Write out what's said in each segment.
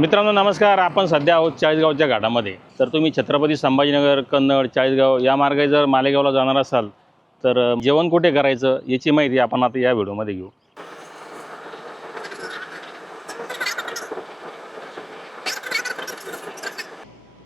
मित्रांनो नमस्कार. आपण सध्या आहोत चाळीसगावच्या घाटामध्ये. तर तुम्ही छत्रपती संभाजीनगर कन्नड चाळीसगाव या मार्गे जर मालेगावला जाणार असाल तर जेवण कुठे करायचं याची माहिती आपण आता या व्हिडिओमध्ये घेऊ.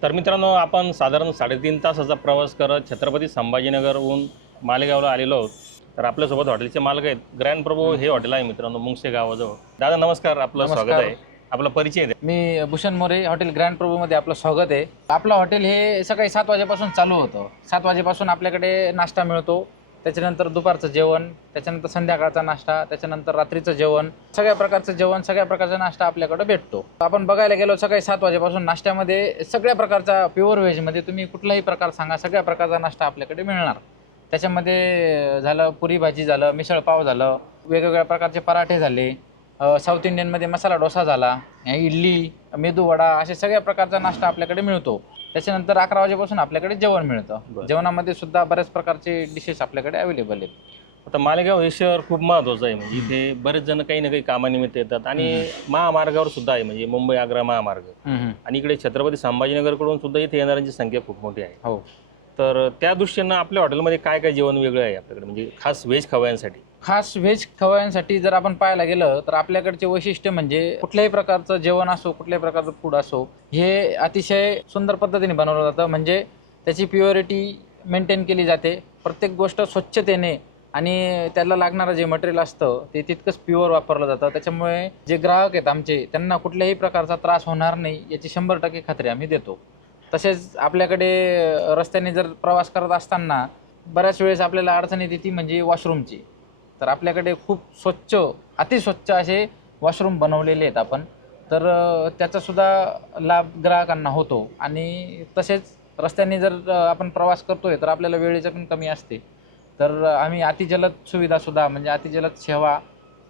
तर मित्रांनो आपण साधारण साडेतीन तासाचा प्रवास करत छत्रपती संभाजीनगरहून मालेगावला आलेलो आहोत. तर आपल्यासोबत हॉटेलचे मालक आहेत. ग्रँड प्रभू हे हॉटेल आहे मित्रांनो मुंगसे गावाजवळ. दादा नमस्कार. आपलं स्वागत. आहे. आपला परिचय द्या मी भूषण मोरे हॉटेल ग्रँड प्रभूमध्ये आपलं स्वागत आहे. आपलं हॉटेल हे सकाळी सात वाजेपासून चालू होतं. सात वाजेपासून आपल्याकडे नाश्ता मिळतो. त्याच्यानंतर दुपारचं जेवण त्याच्यानंतर संध्याकाळचा नाश्ता त्याच्यानंतर रात्रीचं जेवण सगळ्या प्रकारचं जेवण सगळ्या प्रकारचा नाश्ता आपल्याकडे भेटतो. आपण बघायला गेलो सकाळी सात वाजेपासून नाश्त्यामध्ये सगळ्या प्रकारचा प्युअर व्हेजमध्ये तुम्ही कुठलाही प्रकार सांगा सगळ्या प्रकारचा नाश्ता आपल्याकडे मिळणार. त्याच्यामध्ये झालं पुरी भाजी झालं मिसळ पाव झालं वेगवेगळ्या प्रकारचे पराठे झाले. साऊथ इंडियनमध्ये मसाला डोसा झाला इडली मेदू वडा असे सगळ्या प्रकारचा नाश्ता आपल्याकडे मिळतो. त्याच्यानंतर अकरा वाजेपासून आपल्याकडे जेवण मिळतं. जेवणामध्ये सुद्धा बऱ्याच प्रकारचे डिशेस आपल्याकडे अवेलेबल आहेत. आता मालेगाव हे शहर खूप महत्वाचं आहे म्हणजे इथे बरेच जण काही ना काही कामानिमित्त येतात आणि महामार्गावर सुद्धा आहे म्हणजे मुंबई आग्रा महामार्ग. आणि इकडे छत्रपती संभाजीनगरकडून सुद्धा इथे येणाऱ्यांची संख्या खूप मोठी आहे. हो. तर त्या दृष्टीनं आपल्या हॉटेलमध्ये काय काय जेवण वेगळं आहे आपल्याकडे? म्हणजे खास व्हेज खवयांसाठी. खास व्हेज खवयांसाठी जर आपण पाहायला गेलं तर आपल्याकडचे वैशिष्ट्य म्हणजे कुठल्याही प्रकारचं जेवण असो कुठल्याही प्रकारचं फूड असो हे अतिशय सुंदर पद्धतीने बनवलं जातं. म्हणजे त्याची प्युअरिटी मेंटेन केली जाते. प्रत्येक गोष्ट स्वच्छतेने आणि त्याला लागणारं जे मटेरियल असतं ते तितकंच प्युअर वापरलं जातं. त्याच्यामुळे जे ग्राहक आहेत आमचे त्यांना कुठल्याही प्रकारचा त्रास होणार नाही याची शंभर टक्के खात्री आम्ही देतो. तसेच आपल्याकडे रस्त्याने जर प्रवास करत असताना बऱ्याच वेळेस आपल्याला अडचण येते ती म्हणजे वॉशरूमची तर आपल्याकडे खूप स्वच्छ अतिस्वच्छ असे वॉशरूम बनवलेले आहेत आपण. तर त्याचासुद्धा लाभ ग्राहकांना होतो. आणि तसेच रस्त्याने जर आपण प्रवास करतोय तर आपल्याला वेळेचं पण कमी असते. तर आम्ही अतिजलद सुविधासुद्धा म्हणजे अतिजलद सेवा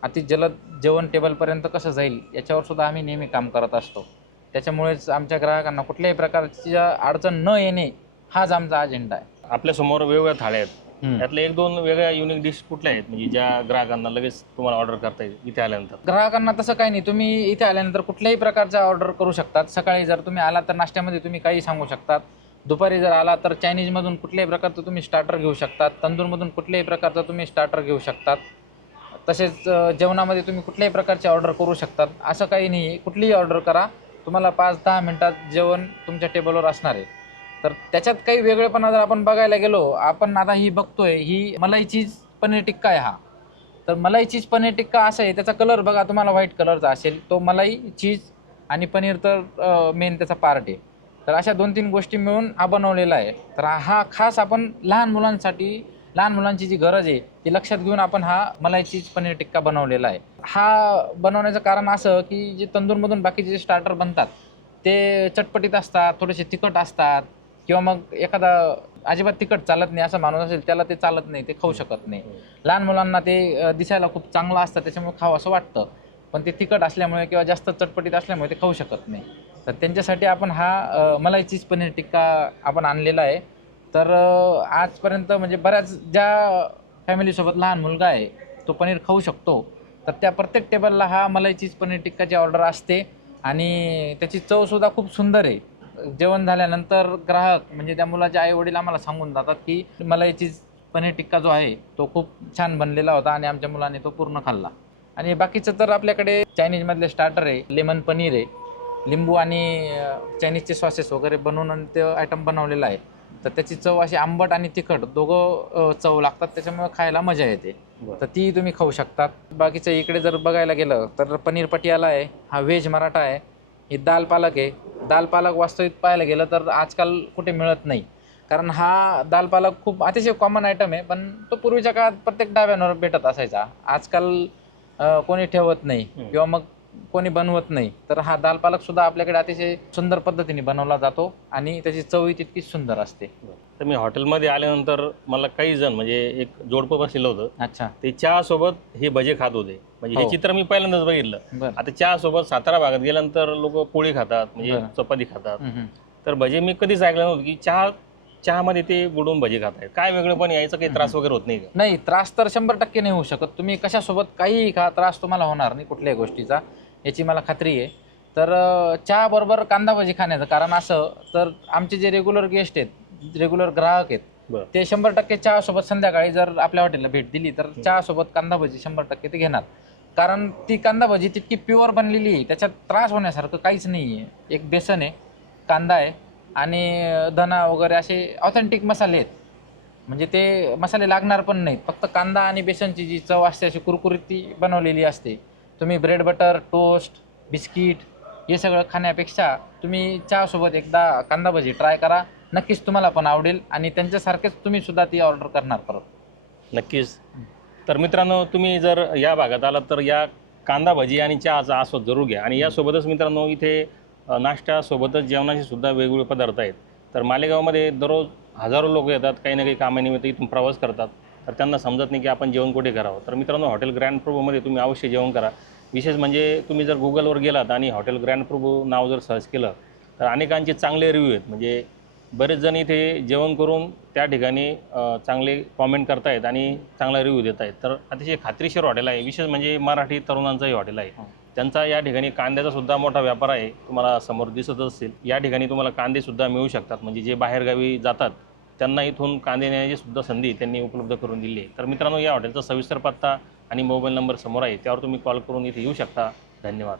अतिजलद जेवण टेबलपर्यंत कसं जाईल याच्यावरसुद्धा आम्ही नेहमी काम करत असतो. त्याच्यामुळेच आमच्या ग्राहकांना कुठल्याही प्रकारची अडचण न येणे हाच आमचा अजेंडा आहे. आपल्यासमोर वेगवेगळ्या थाळ्या आहेत. त्यातले एक दोन वेगळ्या युनिक डिश कुठल्या आहेत? म्हणजे ज्या ग्राहकांना लगेच तुम्हाला ऑर्डर करता येईल इथे आल्यानंतर. ग्राहकांना तसं काही नाही. तुम्ही इथे आल्यानंतर कुठल्याही प्रकारचा ऑर्डर करू शकतात. सकाळी जर तुम्ही आला तर नाश्त्यामध्ये तुम्ही काही सांगू शकतात. दुपारी जर आला तर चायनीजमधून कुठल्याही प्रकारचं तुम्ही स्टार्टर घेऊ शकतात. तंदूरमधून कुठल्याही प्रकारचं तुम्ही स्टार्टर घेऊ शकतात. तसेच जेवणामध्ये तुम्ही कुठल्याही प्रकारची ऑर्डर करू शकतात. असं काही नाही. कुठलीही ऑर्डर करा. तुम्हाला पाच दहा मिनटात जेवण तुमच्या टेबलवर असणार आहे. तर त्याच्यात काही वेगळेपणा जर आपण बघायला गेलो आपण आता ही बघतोय ही मलाई चीज पनीर टिक्का आहे हा. तर मलाई चीज पनीर टिक्का असा आहे त्याचा कलर बघा तुम्हाला व्हाईट कलरचा असेल तो मलाई चीज आणि पनीर तर मेन त्याचा पार्ट आहे. तर अशा दोन तीन गोष्टी मिळून हा बनवलेला आहे. तर हा खास आपण लहान मुलांसाठी लहान मुलांची जी गरज आहे ती लक्षात घेऊन आपण हा मलाई चीज पनीर टिक्का बनवलेला आहे. हा बनवण्याचं कारण असं की जे तंदूरमधून बाकीचे जे स्टार्टर बनतात ते चटपटीत असतात थोडेसे तिखट असतात किंवा मग एखादा अजिबात तिखट चालत नाही असं माणूस असेल त्याला ते चालत नाही ते खाऊ शकत नाही. लहान मुलांना ते अ, दिसायला खूप चांगलं असतं त्याच्यामुळे खावं असं वाटतं. पण ते तिखट असल्यामुळे किंवा जास्त चटपटीत असल्यामुळे ते खाऊ शकत नाही. तर त्यांच्यासाठी आपण हा अ, मलाई चीज पनीर टिक्का आपण आणलेला आहे. तर अ, आजपर्यंत म्हणजे बऱ्याच ज्या फॅमिलीसोबत लहान मुलगा आहे तो पनीर खाऊ शकतो. तर त्या प्रत्येक टेबलला हा मलाई चीज पनीर टिक्काची ऑर्डर असते. आणि त्याची चवसुद्धा खूप सुंदर आहे. जेवण झाल्यानंतर ग्राहक म्हणजे त्या मुलाचे आई वडील आम्हाला सांगून जातात की मलाई चीज पनीर टिक्का जो आहे तो खूप छान बनलेला होता आणि आमच्या मुलाने तो पूर्ण खाल्ला. आणि बाकीचं तर आपल्याकडे चायनीजमधले स्टार्टर आहे लेमन पनीर आहे लिंबू आणि चायनीजचे सॉसेस वगैरे बनवून आणि ते आयटम बनवलेला आहे. तर त्याची चव अशी आंबट आणि तिखट दोघं चव लागतात त्याच्यामुळे खायला मजा येते. तर ती तुम्ही खाऊ शकतात. बाकीचं इकडे जर बघायला गेलं तर पनीर पटियाला आहे हा व्हेज मराठा आहे ही दाल पालक आहे दाल पालक वास्तविक पाहायला गेलं तर आजकाल कुठे मिळत नाही. कारण हा दाल पालक खूप अतिशय कॉमन आयटम आहे पण तो पूर्वीच्या काळात प्रत्येक डाब्यांवर भेटत असायचा. आजकाल कोणी ठेवत नाही. किंवा मग कोणी बनवत नाही. तर हा दाल पालक सुद्धा आपल्याकडे अतिशय सुंदर पद्धतीने बनवला जातो आणि त्याची चवही तितकीच सुंदर असते. तर मी हॉटेलमध्ये आल्यानंतर मला काही जण म्हणजे एक जोडपं बसलेलं होतं. अच्छा. ते चहा सोबत हे भजे खात होते. म्हणजे हे हो. चित्र मी पहिल्यांदाच बघितलं. बरं. आता चहा सोबत सातारा भागात गेल्यानंतर लोक पोळी खातात म्हणजे बरं. चपाती खातात. हम्म. तर भजे मी कधीच ऐकलं नव्हतं की चहा चहामध्ये ते बुडवून भजी खात आहेत. काय वेगळं पण यायचं काही त्रास वगैरे होत नाही का? नाही त्रास तर शंभर टक्के नाही होऊ शकत. तुम्ही कशासोबत काहीही खा त्रास तुम्हाला होणार नाही कुठल्याही गोष्टीचा याची मला खात्री आहे. तर अ, चहाबरोबर कांदा भजी खाण्याचं कारण असं तर आमचे जे रेग्युलर गेस्ट आहेत रेग्युलर ग्राहक आहेत. बरं. ते शंभर टक्के चहासोबत संध्याकाळी जर आपल्या हॉटेलला भेट दिली तर चहासोबत कांदा भजी शंभर टक्के ते घेणार. कारण ती कांदा भजी तितकी प्युअर बनलेली आहे. त्याच्यात त्रास होण्यासारखं काहीच नाही आहे एक बेसन आहे कांदा आहे आणि धना वगैरे असे ऑथेंटिक मसाले आहेत. म्हणजे ते मसाले लागणार पण नाहीत. फक्त कांदा आणि बेसनची जी चव असते अशी कुरकुरीत ती बनवलेली असते. तुम्ही ब्रेड बटर टोस्ट बिस्किट हे सगळं खाण्यापेक्षा तुम्ही चहासोबत एकदा कांदा भजी ट्राय करा. नक्कीच तुम्हाला पण आवडेल आणि त्यांच्यासारखेच तुम्ही सुद्धा ती ऑर्डर करणार परत. नक्कीच. तर मित्रांनो तुम्ही जर या भागात आलात तर या कांदा भजी आणि चहाचा आस्वाद जरूर घ्या. आणि यासोबतच मित्रांनो इथे अ, नाश्त्यासोबतच जेवणाचे सुद्धा वेगवेगळे पदार्थ आहेत. तर मालेगावमध्ये दररोज हजारो लोक येतात. काही ना काही कामानिमित्त इथून प्रवास करतात. तर त्यांना समजत नाही की आपण जेवण कुठे करावं. तर मित्रांनो हॉटेल ग्रँड प्रभूमध्ये तुम्ही अवश्य जेवण करा. विशेष म्हणजे तुम्ही जर गुगलवर गेलात आणि हॉटेल ग्रँड प्रभू नाव जर सर्च केलं तर अनेकांचे चांगले रिव्ह्यू आहेत. म्हणजे बरेच जण इथे जेवण करून त्या ठिकाणी चांगले कॉमेंट करतायत आणि चांगला रिव्ह्यू देत आहेत तर अतिशय खात्रीशीर हॉटेल आहे. विशेष म्हणजे मराठी तरुणांचंही हॉटेल आहे. त्यांचा या ठिकाणी कांद्याचा सुद्धा मोठा व्यापार आहे. तुम्हाला समोर दिसत असतील या ठिकाणी तुम्हाला कांदे सुद्धा मिळू शकतात. म्हणजे जे बाहेरगावी जातात त्यांना इथून कांदे नेण्याची सुद्धा संधी त्यांनी उपलब्ध करून दिली आहे. तर मित्रांनो या हॉटेलचा सविस्तर पत्ता आणि मोबाईल नंबर समोर आहे. त्यावर तुम्ही कॉल करून इथे येऊ शकता. धन्यवाद.